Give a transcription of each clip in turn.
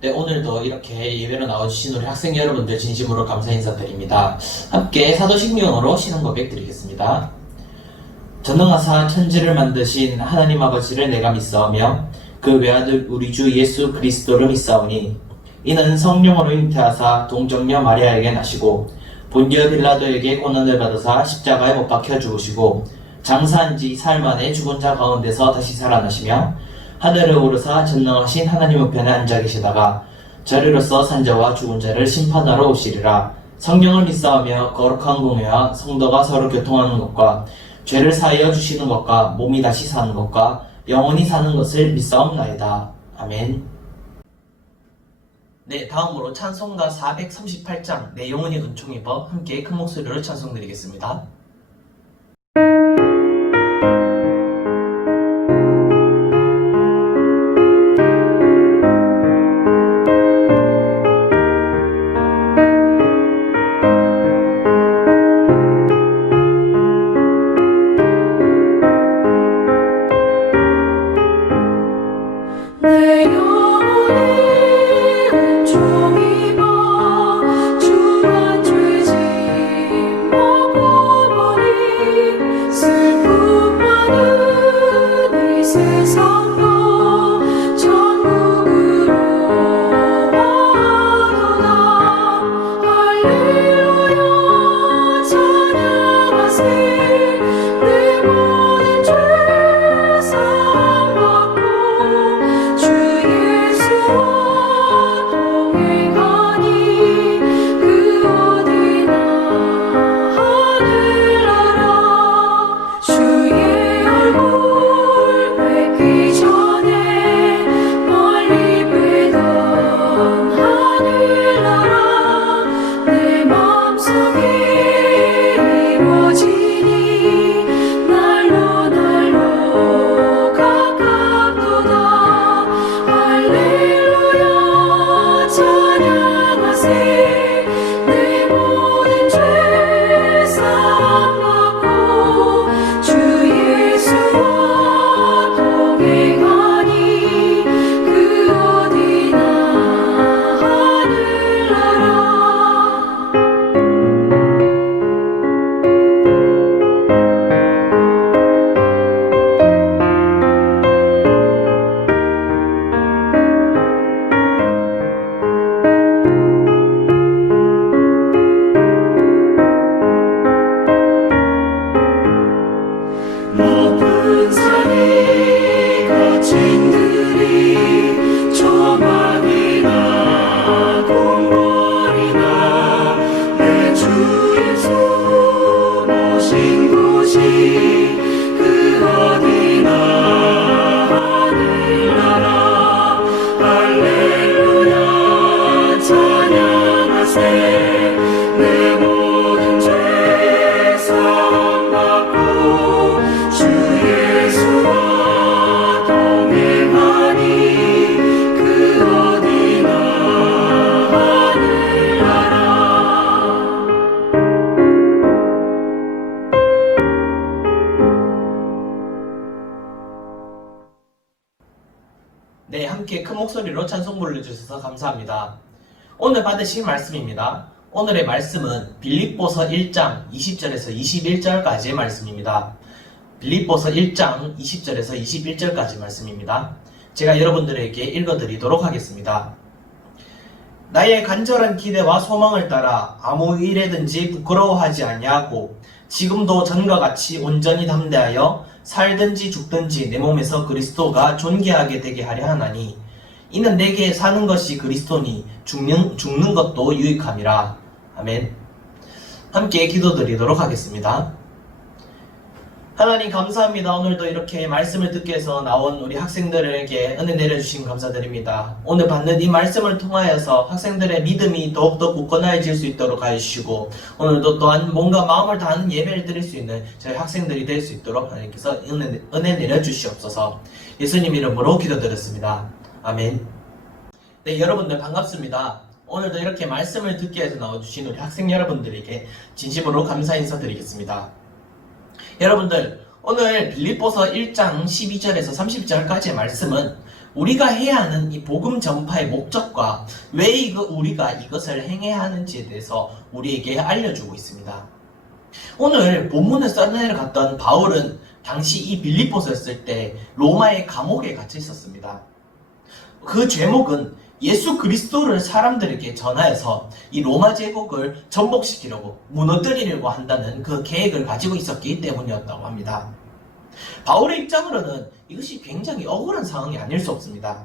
네, 오늘도 이렇게 예배로 나와주신 우리 학생 여러분들 진심으로 감사 인사드립니다. 함께 사도신경으로 신앙 고백 드리겠습니다. 전능하사 천지를 만드신 하나님 아버지를 내가 믿사오며 그 외아들 우리 주 예수 그리스도를 믿사오니 이는 성령으로 잉태하사 동정녀 마리아에게 나시고 본디오 빌라도에게 고난을 받으사 십자가에 못 박혀 죽으시고 장사한 지 사흘 만에 죽은 자 가운데서 다시 살아나시며 하늘에 오르사 전능하신 하나님 우편에 앉아 계시다가 저리로서 산자와 죽은 자를 심판하러 오시리라. 성령을 믿사오며 거룩한 공회와 성도가 서로 교통하는 것과 죄를 사하여 주시는 것과 몸이 다시 사는 것과 영원히 사는 것을 믿사옵나이다. 아멘. 네, 다음으로 찬송가 438장 내 영혼이 은총 입어 함께 큰 목소리로 찬송드리겠습니다. 내 영혼이 은총 입어 주만 죄짐 먹어보니 슬픔 많은 이 세상도 천국으로 와도다. 할렐루야 찬양하세. 내 모든 죄 사함받고 주 예수와 동행하니 그 어디나 하늘나라. 주의 얼굴 뵙기 전에 멀리 뵈던 하늘나라. 내 마음속에 이루어지니 날로 가깝도다. 할렐루야 찬양하세. 내 모든 죄 사함받고 주 예수와 동행하니 그 어디나 하늘나라. 높은 산이 거친 들이 조막이나 동굴이나 내 주 예수 모신 곳이 그 어디나 하늘나라. 할렐루야 찬양하세. 내 모든 죄 사함받고 주 예수와 동행하니 그 어디나 하늘나라. 네, 함께 큰 목소리로 찬송 불러주셔서 감사합니다. 오늘 받으신 말씀입니다. 오늘의 말씀은 빌립보서 1장 20절에서 21절까지의 말씀입니다. 빌립보서 1장 20절에서 21절까지 말씀입니다. 제가 여러분들에게 읽어드리도록 하겠습니다. 나의 간절한 기대와 소망을 따라 아무 일에든지 부끄러워하지 아니하고 지금도 전과 같이 온전히 담대하여 살든지 죽든지 내 몸에서 그리스도가 존귀하게 되게 하려 하나니 이는 내게 사는 것이 그리스도니 죽는 것도 유익함이라. 아멘. 함께 기도드리도록 하겠습니다. 하나님 감사합니다. 오늘도 이렇게 말씀을 듣기 위해서 나온 우리 학생들에게 은혜 내려주신 감사드립니다. 오늘 받는 이 말씀을 통하여서 학생들의 믿음이 더욱더 굳건해질 수 있도록 하여주시고 오늘도 또한 뭔가 마음을 다하는 예배를 드릴 수 있는 저희 학생들이 될 수 있도록 하나님께서 은혜 내려주시옵소서. 예수님 이름으로 기도드렸습니다. 아멘. 네, 여러분들 반갑습니다. 오늘도 이렇게 말씀을 듣기 위해서 나와주신 우리 학생 여러분들에게 진심으로 감사 인사드리겠습니다. 여러분들 오늘 빌립보서 1장 12절에서 30절까지의 말씀은 우리가 해야 하는 이 복음 전파의 목적과 왜 우리가 이것을 행해야 하는지에 대해서 우리에게 알려주고 있습니다. 오늘 본문을 써내려갔던 바울은 당시 이 빌립보서에 있을 때 로마의 감옥에 갇혀 있었습니다. 그 죄목은 예수 그리스도를 사람들에게 전하여서 이 로마 제국을 전복시키려고 무너뜨리려고 한다는 그 계획을 가지고 있었기 때문이었다고 합니다. 바울의 입장으로는 이것이 굉장히 억울한 상황이 아닐 수 없습니다.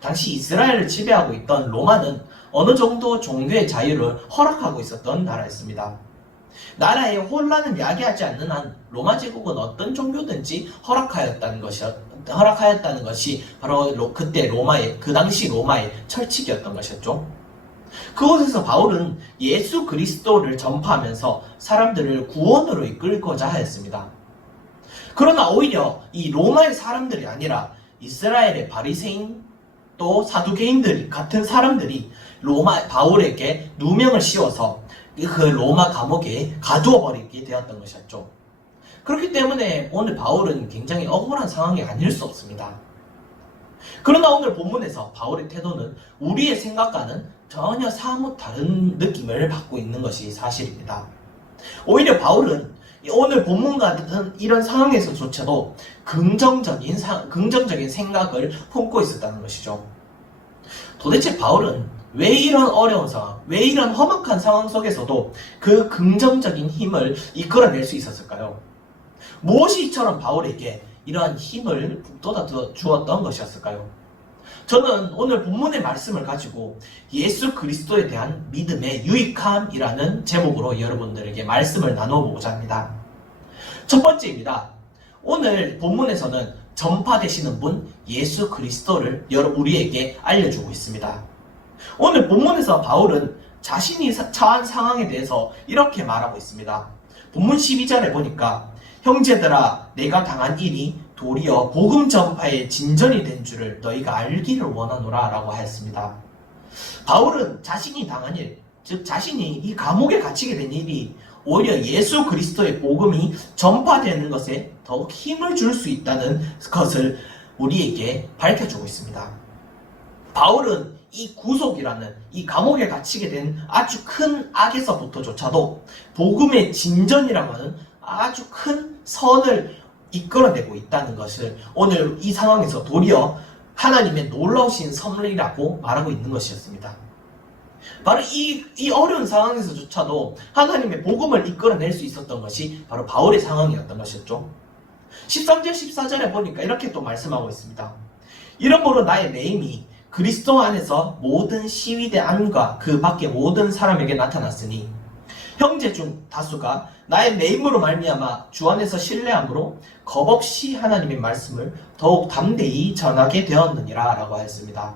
당시 이스라엘을 지배하고 있던 로마는 어느 정도 종교의 자유를 허락하고 있었던 나라였습니다. 나라에 혼란을 야기하지 않는 한 로마 제국은 어떤 종교든지 허락하였다는 것이 바로 그때 그 당시 로마의 철칙이었던 것이었죠. 그곳에서 바울은 예수 그리스도를 전파하면서 사람들을 구원으로 이끌고자 하였습니다. 그러나 오히려 이 로마의 사람들이 아니라 이스라엘의 바리새인 또 사두개인들 같은 사람들이 바울에게 누명을 씌워서 그 로마 감옥에 가두어 버리게 되었던 것이었죠. 그렇기 때문에 오늘 바울은 굉장히 억울한 상황이 아닐 수 없습니다. 그러나 오늘 본문에서 바울의 태도는 우리의 생각과는 전혀 사뭇 다른 느낌을 받고 있는 것이 사실입니다. 오히려 바울은 오늘 본문 같은 이런 상황에서조차도 긍정적인 생각을 품고 있었다는 것이죠. 도대체 바울은 왜 이런 어려운 상황, 왜 이런 험악한 상황 속에서도 그 긍정적인 힘을 이끌어낼 수 있었을까요? 무엇이 이처럼 바울에게 이러한 힘을 북돋아 주었던 것이었을까요? 저는 오늘 본문의 말씀을 가지고 예수 그리스도에 대한 믿음의 유익함이라는 제목으로 여러분들에게 말씀을 나눠보고자 합니다. 첫 번째입니다. 오늘 본문에서는 전파되시는 분 예수 그리스도를 우리에게 알려주고 있습니다. 오늘 본문에서 바울은 자신이 처한 상황에 대해서 이렇게 말하고 있습니다. 본문 12절에 보니까 형제들아 내가 당한 일이 도리어 복음 전파의 진전이 된 줄을 너희가 알기를 원하노라 라고 하였습니다. 바울은 자신이 당한 일, 즉 자신이 이 감옥에 갇히게 된 일이 오히려 예수 그리스도의 복음이 전파되는 것에 더욱 힘을 줄 수 있다는 것을 우리에게 밝혀주고 있습니다. 바울은 이 구속이라는 이 감옥에 갇히게 된 아주 큰 악에서부터조차도 복음의 진전이라고 하는 아주 큰 선을 이끌어내고 있다는 것을 오늘 이 상황에서 도리어 하나님의 놀라우신 선물이라고 말하고 있는 것이었습니다. 바로 이 어려운 상황에서조차도 하나님의 복음을 이끌어낼 수 있었던 것이 바로 바울의 상황이었던 것이었죠. 13절 14절에 보니까 이렇게 또 말씀하고 있습니다. 이러므로 나의 매임이 그리스도 안에서 모든 시위대 안과 그 밖의 모든 사람에게 나타났으니 형제 중 다수가 나의 매임으로 말미암아 주 안에서 신뢰함으로 겁없이 하나님의 말씀을 더욱 담대히 전하게 되었느니라 라고 하였습니다.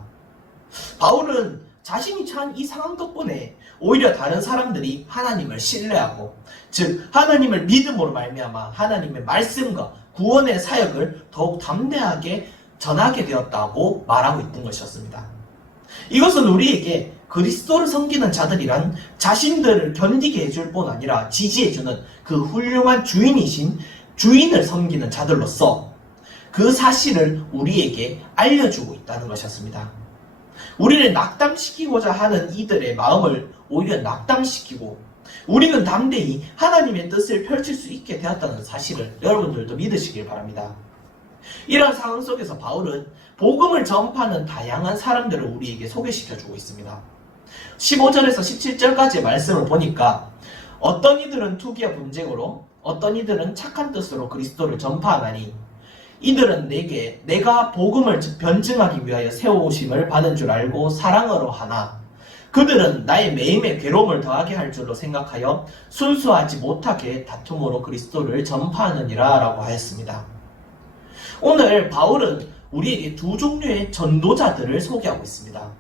바울은 자신이 처한 이 상황 덕분에 오히려 다른 사람들이 하나님을 신뢰하고 즉 하나님을 믿음으로 말미암아 하나님의 말씀과 구원의 사역을 더욱 담대하게 전하게 되었다고 말하고 있던 것이었습니다. 이것은 우리에게 그리스도를 섬기는 자들이란 자신들을 견디게 해줄 뿐 아니라 지지해주는 그 훌륭한 주인을 섬기는 자들로서 그 사실을 우리에게 알려주고 있다는 것이었습니다. 우리를 낙담시키고자 하는 이들의 마음을 오히려 낙담시키고 우리는 담대히 하나님의 뜻을 펼칠 수 있게 되었다는 사실을 여러분들도 믿으시길 바랍니다. 이런 상황 속에서 바울은 복음을 전파하는 다양한 사람들을 우리에게 소개시켜주고 있습니다. 15절에서 17절까지의 말씀을 보니까 어떤 이들은 투기와 분쟁으로 어떤 이들은 착한 뜻으로 그리스도를 전파하나니 이들은 내가 복음을 변증하기 위하여 세우심을 받은 줄 알고 사랑으로 하나 그들은 나의 매임에 괴로움을 더하게 할 줄로 생각하여 순수하지 못하게 다툼으로 그리스도를 전파하느니라 라고 하였습니다. 오늘 바울은 우리에게 두 종류의 전도자들을 소개하고 있습니다.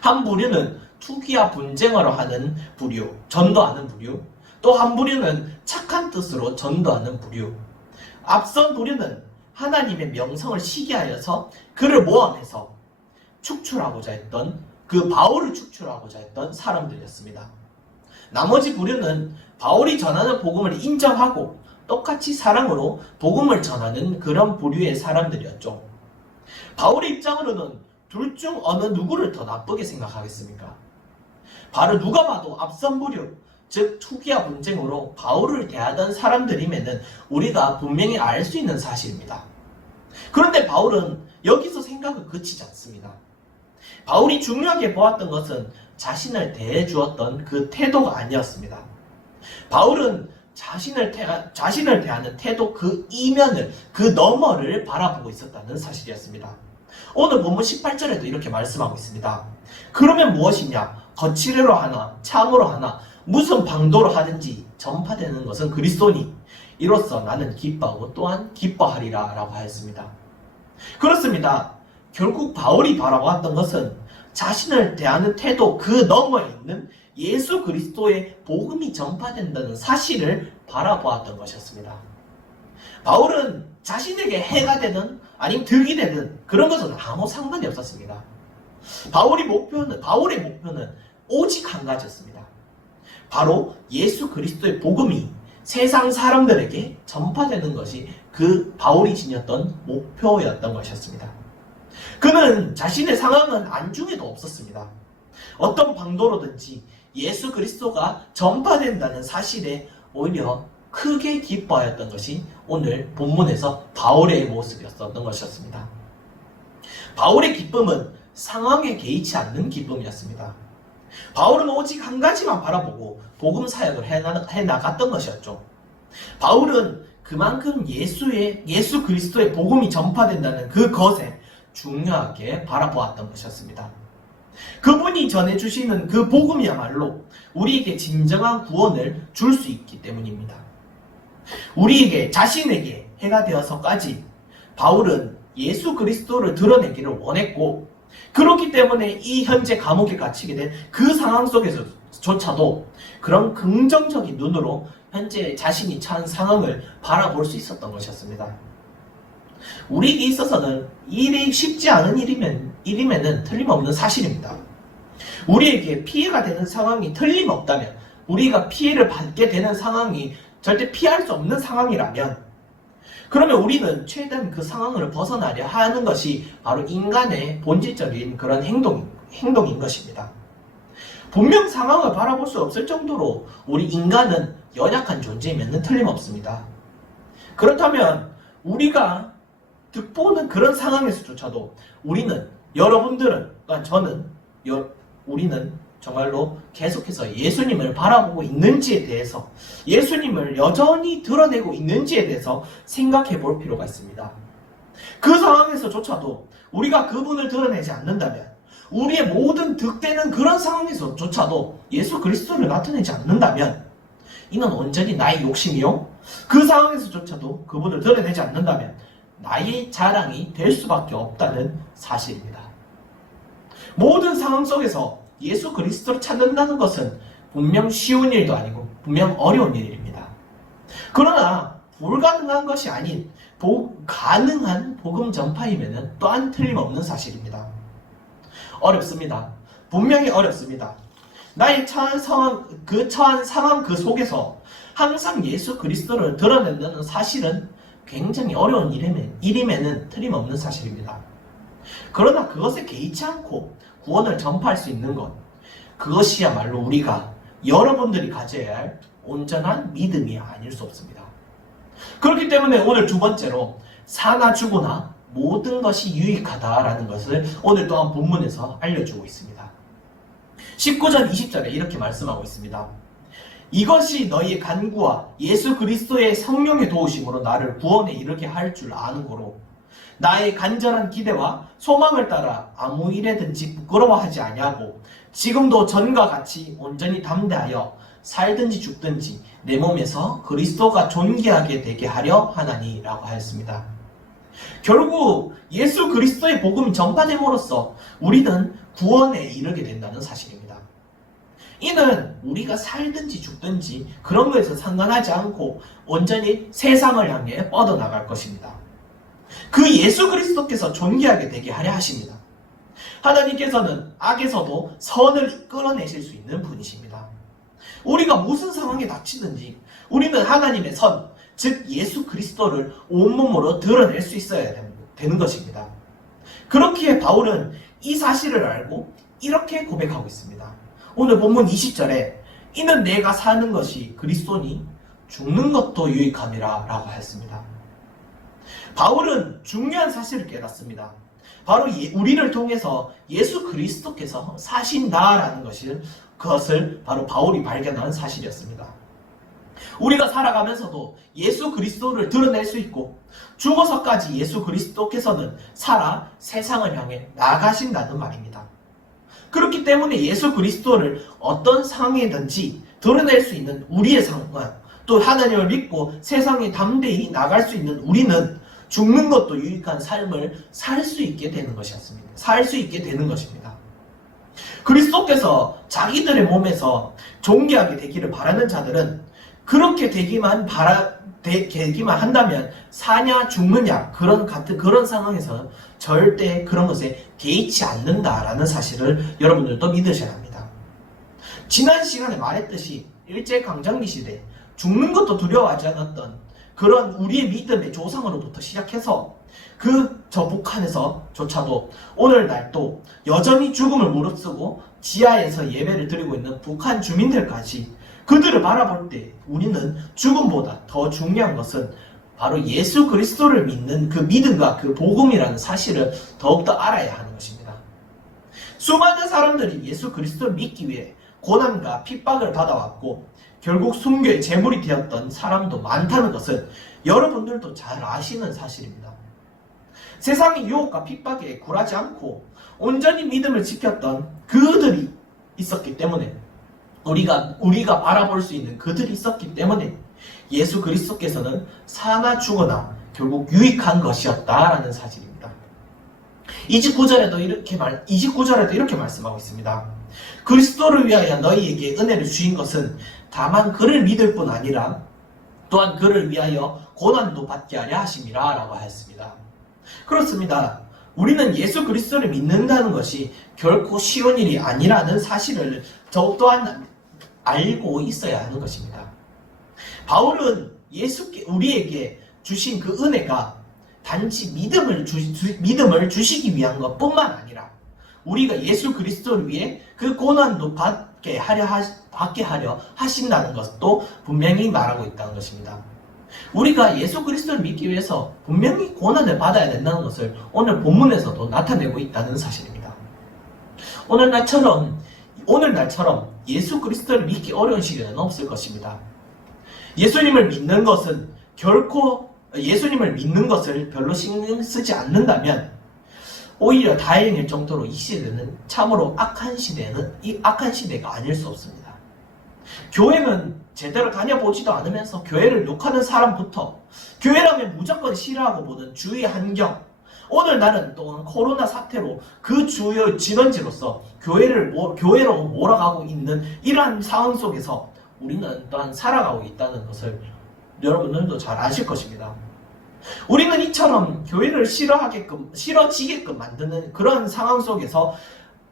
한 부류는 투기와 분쟁으로 하는 부류, 전도하는 부류, 또 한 부류는 착한 뜻으로 전도하는 부류. 앞선 부류는 하나님의 명성을 시기하여서 그를 모함해서 축출하고자 했던 바울을 축출하고자 했던 사람들이었습니다. 나머지 부류는 바울이 전하는 복음을 인정하고 똑같이 사랑으로 복음을 전하는 그런 부류의 사람들이었죠. 바울의 입장으로는 둘 중 어느 누구를 더 나쁘게 생각하겠습니까? 바로 누가 봐도 앞선 부류, 즉 투기와 분쟁으로 바울을 대하던 사람들이면은 우리가 분명히 알 수 있는 사실입니다. 그런데 바울은 여기서 생각을 그치지 않습니다. 바울이 중요하게 보았던 것은 자신을 대해 주었던 그 태도가 아니었습니다. 바울은 자신을 대하는 태도 그 이면을, 그 너머를 바라보고 있었다는 사실이었습니다. 오늘 본문 18절에도 이렇게 말씀하고 있습니다. 그러면 무엇이냐? 거칠애로 하나, 창으로 하나, 무슨 방도로 하든지 전파되는 것은 그리스도니 이로써 나는 기뻐하고 또한 기뻐하리라 라고 하였습니다. 그렇습니다. 결국 바울이 바라보았던 것은 자신을 대하는 태도 그 너머에 있는 예수 그리스도의 복음이 전파된다는 사실을 바라보았던 것이었습니다. 바울은 자신에게 해가 되든 아니면 득이 되든 그런 것은 아무 상관이 없었습니다. 바울의 목표는 오직 한 가지였습니다. 바로 예수 그리스도의 복음이 세상 사람들에게 전파되는 것이 그 바울이 지녔던 목표였던 것이었습니다. 그는 자신의 상황은 안중에도 없었습니다. 어떤 방도로든지 예수 그리스도가 전파된다는 사실에 오히려 크게 기뻐하였던 것이 오늘 본문에서 바울의 모습이었던 것이었습니다. 바울의 기쁨은 상황에 개의치 않는 기쁨이었습니다. 바울은 오직 한 가지만 바라보고 복음 사역을 해나갔던 것이었죠. 바울은 그만큼 예수 그리스도의 복음이 전파된다는 그것에 중요하게 바라보았던 것이었습니다. 그분이 전해주시는 그 복음이야말로 우리에게 진정한 구원을 줄 수 있기 때문입니다. 우리에게 자신에게 해가 되어서까지 바울은 예수 그리스도를 드러내기를 원했고, 그렇기 때문에 이 현재 감옥에 갇히게 된 그 상황 속에서조차도 그런 긍정적인 눈으로 현재 자신이 처한 상황을 바라볼 수 있었던 것이었습니다. 우리에게 있어서는 일이 쉽지 않은 일이면은 틀림없는 사실입니다. 우리에게 피해가 되는 상황이 틀림없다면, 우리가 피해를 받게 되는 상황이 절대 피할 수 없는 상황이라면, 그러면 우리는 최대한 그 상황을 벗어나려 하는 것이 바로 인간의 본질적인 그런 행동인 것입니다. 분명 상황을 바라볼 수 없을 정도로 우리 인간은 연약한 존재이면 틀림없습니다. 그렇다면 우리가 득보는 그런 상황에서조차도 여러분들은, 우리는 정말로 계속해서 예수님을 바라보고 있는지에 대해서, 예수님을 여전히 드러내고 있는지에 대해서 생각해 볼 필요가 있습니다. 그 상황에서조차도 우리가 그분을 드러내지 않는다면, 우리의 모든 득되는 그런 상황에서조차도 예수 그리스도를 나타내지 않는다면, 이는 온전히 나의 욕심이요, 그 상황에서조차도 그분을 드러내지 않는다면 나의 자랑이 될 수밖에 없다는 사실입니다. 모든 상황 속에서 예수 그리스도를 찾는다는 것은 분명 쉬운 일도 아니고 분명 어려운 일입니다. 그러나 불가능한 것이 아닌 가능한 복음 전파이면 또한 틀림없는 사실입니다. 어렵습니다. 분명히 어렵습니다. 나의 처한 상황 그 속에서 항상 예수 그리스도를 드러낸다는 사실은 굉장히 어려운 일이면은 틀림없는 사실입니다. 그러나 그것에 개의치 않고 구원을 전파할 수 있는 것, 그것이야말로 여러분들이 가져야 할 온전한 믿음이 아닐 수 없습니다. 그렇기 때문에 오늘 두 번째로 사나 죽으나 모든 것이 유익하다라는 것을 오늘 또한 본문에서 알려주고 있습니다. 19절 20절에 이렇게 말씀하고 있습니다. 이것이 너희의 간구와 예수 그리스도의 성령의 도우심으로 나를 구원에 이르게 할 줄 아는 거로 나의 간절한 기대와 소망을 따라 아무 일에든지 부끄러워하지 아니하고 지금도 전과 같이 온전히 담대하여 살든지 죽든지 내 몸에서 그리스도가 존귀하게 되게 하려 하나니라고 하였습니다. 결국 예수 그리스도의 복음이 전파됨으로써 우리는 구원에 이르게 된다는 사실입니다. 이는 우리가 살든지 죽든지 그런 것에서 상관하지 않고 온전히 세상을 향해 뻗어나갈 것입니다. 그 예수 그리스도께서 존귀하게 되게 하려 하십니다. 하나님께서는 악에서도 선을 끌어내실 수 있는 분이십니다. 우리가 무슨 상황에 닥치든지 우리는 하나님의 선, 즉 예수 그리스도를 온몸으로 드러낼 수 있어야 되는 것입니다. 그렇기에 바울은 이 사실을 알고 이렇게 고백하고 있습니다. 오늘 본문 20절에 이는 내가 사는 것이 그리스도니 죽는 것도 유익함이라 라고 했습니다. 바울은 중요한 사실을 깨닫습니다. 바로 우리를 통해서 예수 그리스도께서 사신다라는 그것을 바로 바울이 발견한 사실이었습니다. 우리가 살아가면서도 예수 그리스도를 드러낼 수 있고 죽어서까지 예수 그리스도께서는 살아 세상을 향해 나가신다는 말입니다. 그렇기 때문에 예수 그리스도를 어떤 상황이든지 드러낼 수 있는 우리의 상황, 또 하나님을 믿고 세상에 담대히 나갈 수 있는 우리는 죽는 것도 유익한 삶을 살 수 있게 되는 것이었습니다. 살 수 있게 되는 것입니다. 그리스도께서 자기들의 몸에서 존귀하게 되기를 바라는 자들은 그렇게 되기만 한다면 사냐 죽느냐 그런 상황에서 절대 그런 것에 개의치 않는다라는 사실을 여러분들도 믿으셔야 합니다. 지난 시간에 말했듯이 일제강점기 시대 죽는 것도 두려워하지 않았던 그런 우리의 믿음의 조상으로부터 시작해서 저 북한에서조차도 오늘날도 여전히 죽음을 무릅쓰고 지하에서 예배를 드리고 있는 북한 주민들까지 그들을 바라볼 때 우리는 죽음보다 더 중요한 것은 바로 예수 그리스도를 믿는 그 믿음과 그 복음이라는 사실을 더욱더 알아야 하는 것입니다. 수많은 사람들이 예수 그리스도를 믿기 위해 고난과 핍박을 받아왔고 결국 순교의 제물이 되었던 사람도 많다는 것은 여러분들도 잘 아시는 사실입니다. 세상의 유혹과 핍박에 굴하지 않고 온전히 믿음을 지켰던 그들이 있었기 때문에 우리가 바라볼 수 있는 그들이 있었기 때문에 예수 그리스도께서는 사나 죽으나 결국 유익한 것이었다라는 사실입니다. 29절에도 이렇게 말씀하고 있습니다. 그리스도를 위하여 너희에게 은혜를 주신 것은 다만 그를 믿을 뿐 아니라 또한 그를 위하여 고난도 받게 하려 하심이라 라고 하였습니다. 그렇습니다. 우리는 예수 그리스도를 믿는다는 것이 결코 쉬운 일이 아니라는 사실을 또한 알고 있어야 하는 것입니다. 바울은 우리에게 주신 그 은혜가 단지 믿음을 주시기 위한 것뿐만 아니라 우리가 예수 그리스도를 위해 그 고난도 받게 하려 하신다는 것도 분명히 말하고 있다는 것입니다. 우리가 예수 그리스도를 믿기 위해서 분명히 고난을 받아야 된다는 것을 오늘 본문에서도 나타내고 있다는 사실입니다. 오늘날처럼 예수 그리스도를 믿기 어려운 시대는 없을 것입니다. 예수님을 믿는 것을 별로 신경 쓰지 않는다면 오히려 다행일 정도로 이 시대는 참으로 악한 시대가 아닐 수 없습니다. 교회는 제대로 다녀보지도 않으면서 교회를 욕하는 사람부터 교회라면 무조건 싫어하고 보는 주위 환경, 오늘날은 또한 코로나 사태로 그 주요 진원지로서 교회로 몰아가고 있는 이러한 상황 속에서 우리는 또한 살아가고 있다는 것을 여러분들도 잘 아실 것입니다. 우리는 이처럼 교회를 싫어지게끔 만드는 그런 상황 속에서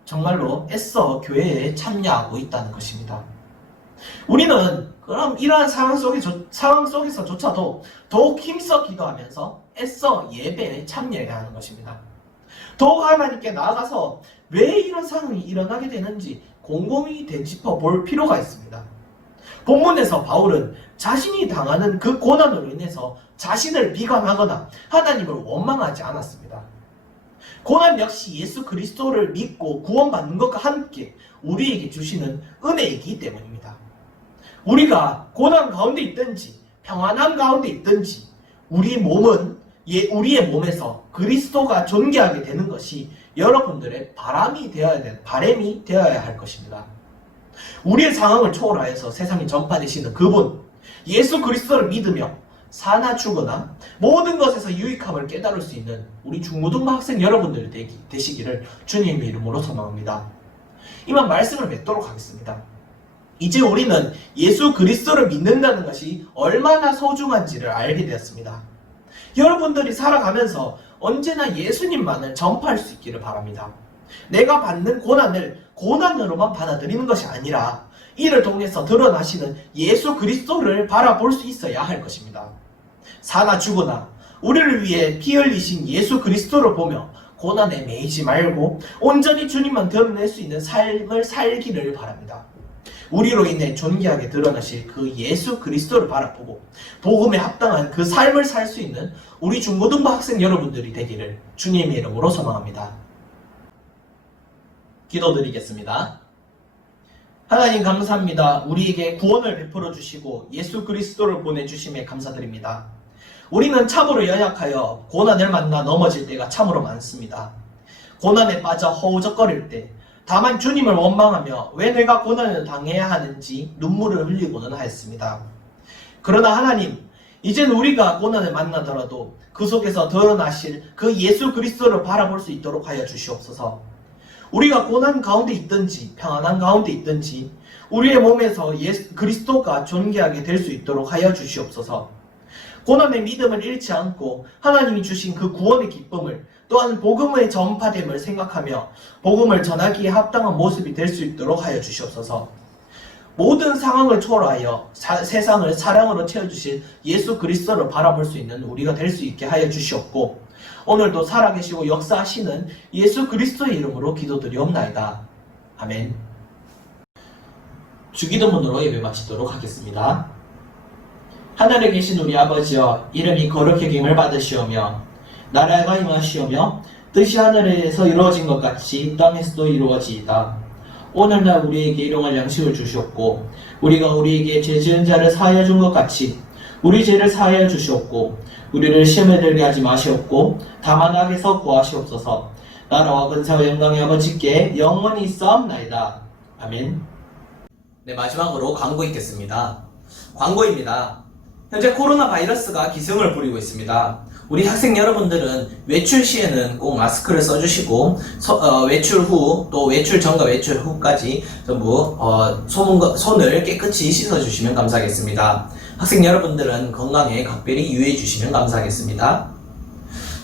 정말로 애써 교회에 참여하고 있다는 것입니다. 우리는 그럼 이러한 상황 속에서조차도 더욱 힘써 기도하면서 애써 예배에 참여해야 하는 것입니다. 더욱 하나님께 나아가서 왜 이런 상황이 일어나게 되는지 곰곰이 되짚어 볼 필요가 있습니다. 본문에서 바울은 자신이 당하는 그 고난으로 인해서 자신을 비관하거나 하나님을 원망하지 않았습니다. 고난 역시 예수 그리스도를 믿고 구원받는 것과 함께 우리에게 주시는 은혜이기 때문입니다. 우리가 고난 가운데 있든지 평안함 가운데 있든지 우리의 몸에서 그리스도가 존귀하게 되는 것이 여러분들의 바람이 되어야 할 것입니다. 우리의 상황을 초월하여서 세상에 전파되시는 그분 예수 그리스도를 믿으며 사나 죽으나 모든 것에서 유익함을 깨달을 수 있는 우리 중고등부 학생 여러분들 되시기를 주님의 이름으로 소망합니다. 이만 말씀을 맺도록 하겠습니다. 이제 우리는 예수 그리스도를 믿는다는 것이 얼마나 소중한지를 알게 되었습니다. 여러분들이 살아가면서 언제나 예수님만을 전파할 수 있기를 바랍니다. 내가 받는 고난을 고난으로만 받아들이는 것이 아니라 이를 통해서 드러나시는 예수 그리스도를 바라볼 수 있어야 할 것입니다. 사나 죽으나 우리를 위해 피 흘리신 예수 그리스도를 보며 고난에 매이지 말고 온전히 주님만 드러낼 수 있는 삶을 살기를 바랍니다. 우리로 인해 존귀하게 드러나실 그 예수 그리스도를 바라보고 복음에 합당한 그 삶을 살 수 있는 우리 중고등부 학생 여러분들이 되기를 주님의 이름으로 소망합니다. 기도드리겠습니다. 하나님 감사합니다. 우리에게 구원을 베풀어 주시고 예수 그리스도를 보내주심에 감사드립니다. 우리는 참으로 연약하여 고난을 만나 넘어질 때가 참으로 많습니다. 고난에 빠져 허우적거릴 때 다만 주님을 원망하며 왜 내가 고난을 당해야 하는지 눈물을 흘리고는 하였습니다. 그러나 하나님, 이젠 우리가 고난을 만나더라도 그 속에서 드러나실 그 예수 그리스도를 바라볼 수 있도록 하여 주시옵소서. 우리가 고난 가운데 있든지 평안한 가운데 있든지 우리의 몸에서 예수 그리스도가 존귀하게 될 수 있도록 하여 주시옵소서. 고난의 믿음을 잃지 않고 하나님이 주신 그 구원의 기쁨을 또한 복음의 전파됨을 생각하며 복음을 전하기에 합당한 모습이 될 수 있도록 하여 주시옵소서. 모든 상황을 초월하여 세상을 사랑으로 채워주실 예수 그리스도를 바라볼 수 있는 우리가 될 수 있게 하여 주시옵고 오늘도 살아계시고 역사하시는 예수 그리스도의 이름으로 기도드리옵나이다. 아멘. 주기도문으로 예배 마치도록 하겠습니다. 하늘에 계신 우리 아버지여, 이름이 거룩히 여김을 받으시오며 나라가 임하시오며 뜻이 하늘에서 이루어진 것 같이 땅에서도 이루어지이다. 오늘날 우리에게 일용할 양식을 주시옵고 우리가 우리에게 죄 지은 자를 사하여 준 것 같이 우리 죄를 사하여 주시옵고 우리를 시험에 들게 하지 마시옵고 다만 악에서 구하시옵소서. 나라와 근사와 영광의 아버지께 영원히 있사옵나이다. 아멘. 네, 마지막으로 광고 있겠습니다. 광고입니다. 현재 코로나 바이러스가 기승을 부리고 있습니다. 우리 학생 여러분들은 외출 시에는 꼭 마스크를 써주시고 외출 후 또 외출 전과 외출 후까지 전부 손을 깨끗이 씻어주시면 감사하겠습니다. 학생 여러분들은 건강에 각별히 유의해 주시면 감사하겠습니다.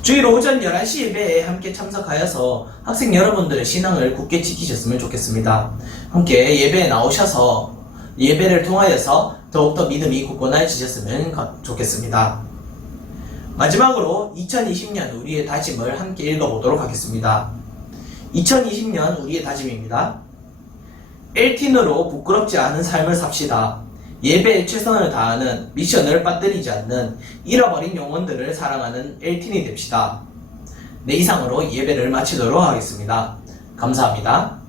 주일 오전 11시 예배에 함께 참석하여서 학생 여러분들의 신앙을 굳게 지키셨으면 좋겠습니다. 함께 예배에 나오셔서 예배를 통하여서 더욱더 믿음이 굳건해지셨으면 좋겠습니다. 마지막으로 2020년 우리의 다짐을 함께 읽어보도록 하겠습니다. 2020년 우리의 다짐입니다. 엘틴으로 부끄럽지 않은 삶을 삽시다. 예배에 최선을 다하는, 미션을 빠뜨리지 않는, 잃어버린 영혼들을 사랑하는 엘틴이 됩시다. 네, 이상으로 예배를 마치도록 하겠습니다. 감사합니다.